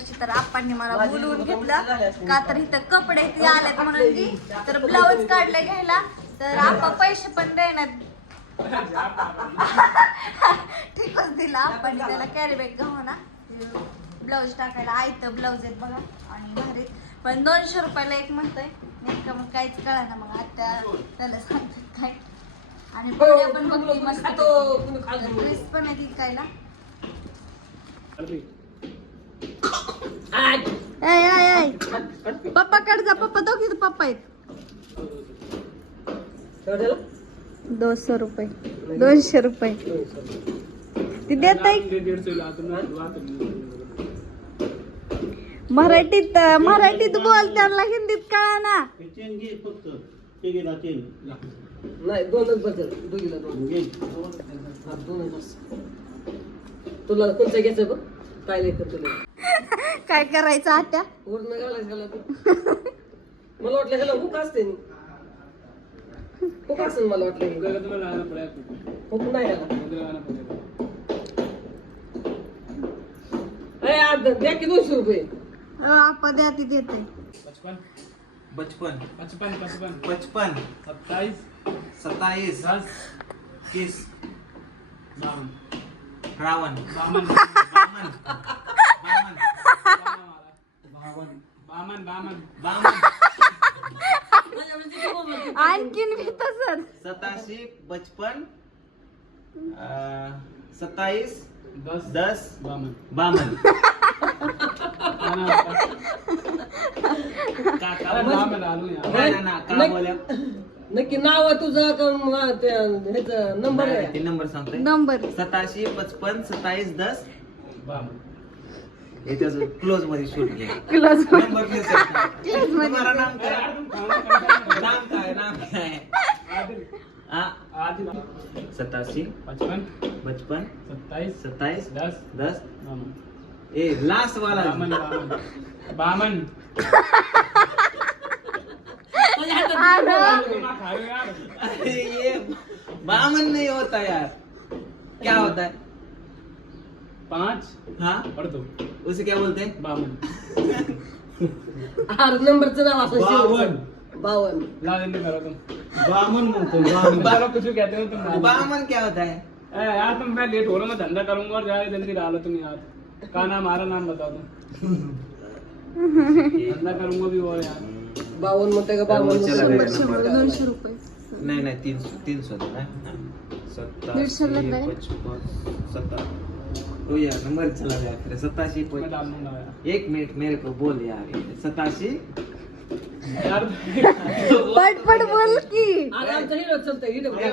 पशी तर आप्पांनी मला बोलवून घेतलं. का तर इथं कपडे ते आलेत म्हणून की तर ब्लाऊज काढलं घ्यायला. तर आप्पा पैसे पण देणार. ठीकच दिला आपण त्याला कॅरी बॅग घावना ब्लाऊज टाकायला. आयतं ब्लाऊज आहेत बघा. आणि भारीत. पण दोनशे रुपयाला एक म्हणतोय. नेमकं मग काहीच कळा ना मग. आता त्याला सांगतात काय. आणि पुढे पण बघते मस्त. ड्रेस पण आहे ऐ, ऐ. पप्पा कडे जा पप्पा दोघी पप्पा आहेत. दोनशे रुपये. दोनशे रुपये. ती देत मराठीत मराठीत बोल त्यांना हिंदीत कळा ना नाही दोनच बसेल दोघीला दोन. हा, तुला कोणतं घ्यायचं बघ? काय नाही तुला? काय करायचं आत्या वरण घालायचं घाला तू. मला वाटलं ह्याला हुक असते नी. हुक असेल मला वाटलं हे. हुक नाही ह्याला अरे आज द्या की दोनशे रुपये. आपण द्या ती देते. पचपन. बचपन पचपन पचपन. पचपन. सत्ताईस सत्ताईस दस. किस बावन रावण बामन बामन आणखीन मी तसंच. सताशी बचपन अं, सत्ताईस दस. दस बामन. बामन. आलू का बोल्या नक्की नाव आहे तुझं का म- ते ह्याचा नंबर आहे? ते नंबर सांगतोय. नंबर. सताशी पचपन सत्ताईस दस. बामन. हे त्याचं क्लोज मध्ये शूट घे क्लोज नंबर घे. क्लोज तुम्हाला नाम काय? नाम काय नाम काय हा? सताशी पचपन। बचपन सत्ताईस। सत्ताईस। दस। दस। ए लास्ट वाला। अरे ये बामन नहीं होता यार। क्या होता है? पाँच। हाँ? और दो। उसे क्या बोलते हैं? बामन आर नंबरचं नाव असं बावन. बावन. ला जल्दी करो तुम. बामन म्हणतो बामन. चलो कुछ भी कहते हो तुम। बामन क्या होता है? ए, यार तुम मैं लेट हो रहा हूँ मैं धंधा करूँगा और जाए जल्दी डालो तुम यार. का नाम हमारा नाम बताओ तुम. धंधा करूँगा भी और यार. बावन म्हणते का बावन. दोनशे रुपये. नहीं नहीं तीन सौ तीन सौ देना है दीडशे लग सत्तासी रहा है। पचपन सत्ता तो यार नंबर चला गया फिर सत्तासी मैं डाल दूँगा यार। एक मिनट मेरे को बोल यार सतासी। पट पट बोल की। अरे आमचा हिरो चलतोय हिरो हा,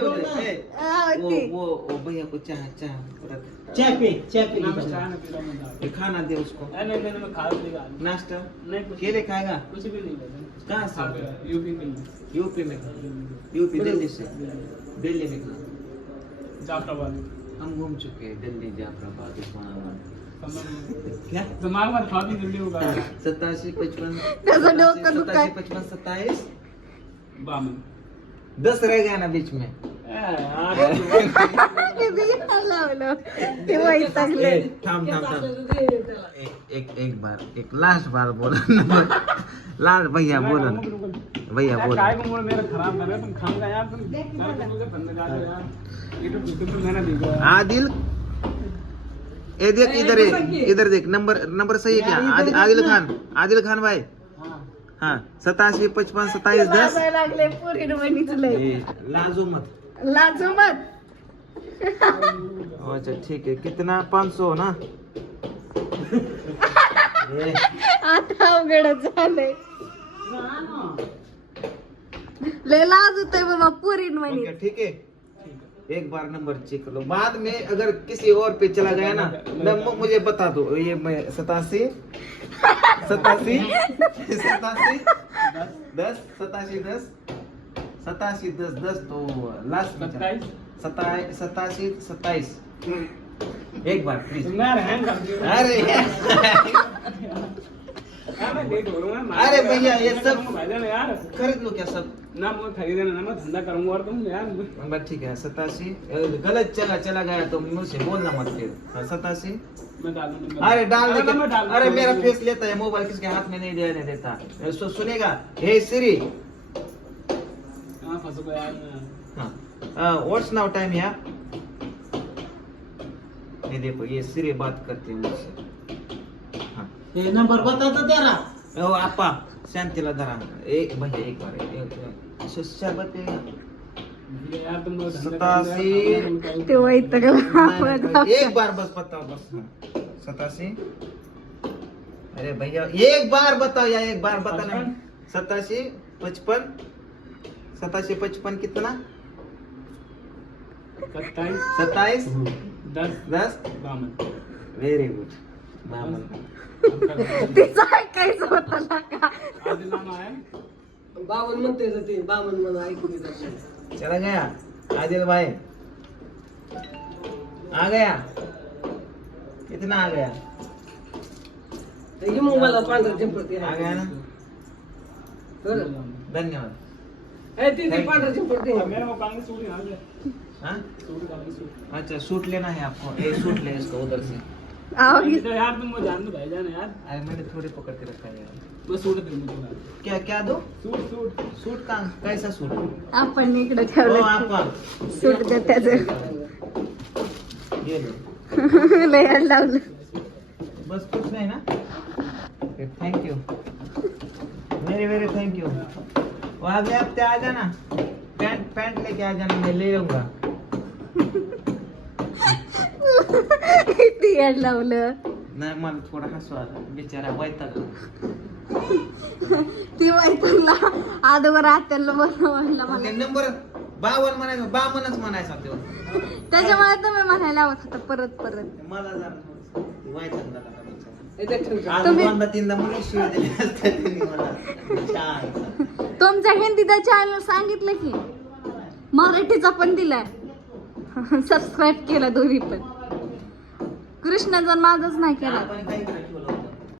वो ते. वो वो भैया को चाह चाह चहा पे चहा पे ना चाय ना पी रहा मैं खाना दे उसको। नहीं नहीं मैं खा लेगा नाश्ता? नहीं कुछ केले खाएगा? कुछ भी नहीं कहाँ से? यूपी में। यूपी में यूपी दिल्ली से। दिल्ली में? जाफराबाद। हम घूम चुके हैं दिल्ली जाफराबाद उस्मानाबाद। क्या? दिमाग खा भी दिल्ली होगा। सत्तासी पचपन दुखाय पचपन सत्ताईस? बावन दस रह गया ना बीच में। लावलं ते वैतागले ए, थांब थांब थांब एक एक एक बार एक लास्ट बार बोलो नंबर लास्ट भैया बोलो ना भैया बोलो काय मूड मेरा खराब कर रहे तुम खाऊंगा यार तुम यार, तुम मुझे बंद कर दो यार ये तो तो देखा। आदिल ए देख इधर है इधर देख नंबर नंबर सही है क्या आदिल आदिल खान आदिल खान भाई. हाँ. सतासी पचपन सत्ताईस दस. लाजायला लागले पुरी वहिनीच लय ए, लाजो मत लाजू मत अच्छा ठीक है कितना? पाँच सौ ना? ए, आता अवघडच झालंय. लय लाज होतोय बाबा पुरी ओके वहिनी ठीक है एक बार नंबर चेक कर लो बाद में अगर किसी और पे चला गया ना नंबर मुझे बता दो। ये मैं सतासी? सतासी? सतासी? दस? सतासी दस? सतासी दस दस तो लास्ट में चला। सत्ताईस? सताई सतासी सत्ताईस एक बार प्लीज़ अरे हो हूँ अरे भैया, ये सब- खरीद लो क्या सब? ना मैं खरीदे ना मैं धंधा करूँगा और तुम यार। बस ठीक है सतासी। गलत चला चला गया तो मुझसे बोलना मत फिर। हाँ, सतासी। अरे डाल दे डाल अरे मेरा फेस लेता है मोबाइल किसके हाथ में नहीं देने देता। सुनेगा? हे सिरी हाँ हाँ व्हाट्स नाउ टाइम या ये देखो ये सिरी बात करते हैं मुझसे हाँ हे नंबर बता तो तेरा ओ आपा शांतीला धरा एक भैया एक बार एक- एक- शशा बतेगा ये यार तुम लोग धंधा सतासी। एक बार बस बताओ बस। सतासी अरे भैया एक बार बताओ या एक बार बताना? सतासी पचपन सतासी पचपन कितना? सत्ताईस. दस. दस? बावन. व्हेरी गुड बामन तिचं ऐकायचं होतं ना का? बावन म्हणते ते. बावन म्हणून ऐकू चला गया. आदिल भाई. आ गया. कितना आ गया? मग मला पांढरं ते आ गया ना. धन्यवाद. हे पांढरं चिंपट मेरा वो कांग्रेस सूट यहाँ से हाँ? सूट कांग्रेस सूट। अच्छा सूट लेना है आपको। एक सूट ले इसको उधर से। ये तो यार तुम वो जान दो भाई जान यार। अरे मैंने थोड़े पकड़ के रखा है यार। मैं सूट दे मुझे क्या क्या दो? सूट सूट। सूट का कैसा सूट? आप इकडे ओ ठेवलं आपका सूट दे त्याचं ये लो। लय याड लावलं बस कुछ नहीं ना? Thank you very very thank you अगले हफ्ते आ जाना। पैंट पैंट लेके आ जाना मैं ले लूंगा किती याड लावलं। नाही मला थोडा हसू आला बिचारा वैतागला ती वैतागला. अगोदर आत्याला ते मला. नंबर बावन म्हणायचं बामनच म्हणायचा तो. त्याच्यामुळे तुम्ही म्हणायला लावत होता परत परत. मला जरा थोडंसं वैतागला तुम्ही- दोनदा तीनदा मला शिवाय दिले असते त्यांनी मला छान तुमच्या हिंदीचा चॅनल सांगितलं की मराठीचा पण दिलाय. सबस्क्राईब केला दोन्ही पण. कृष्णाचा माझाच नाही केला.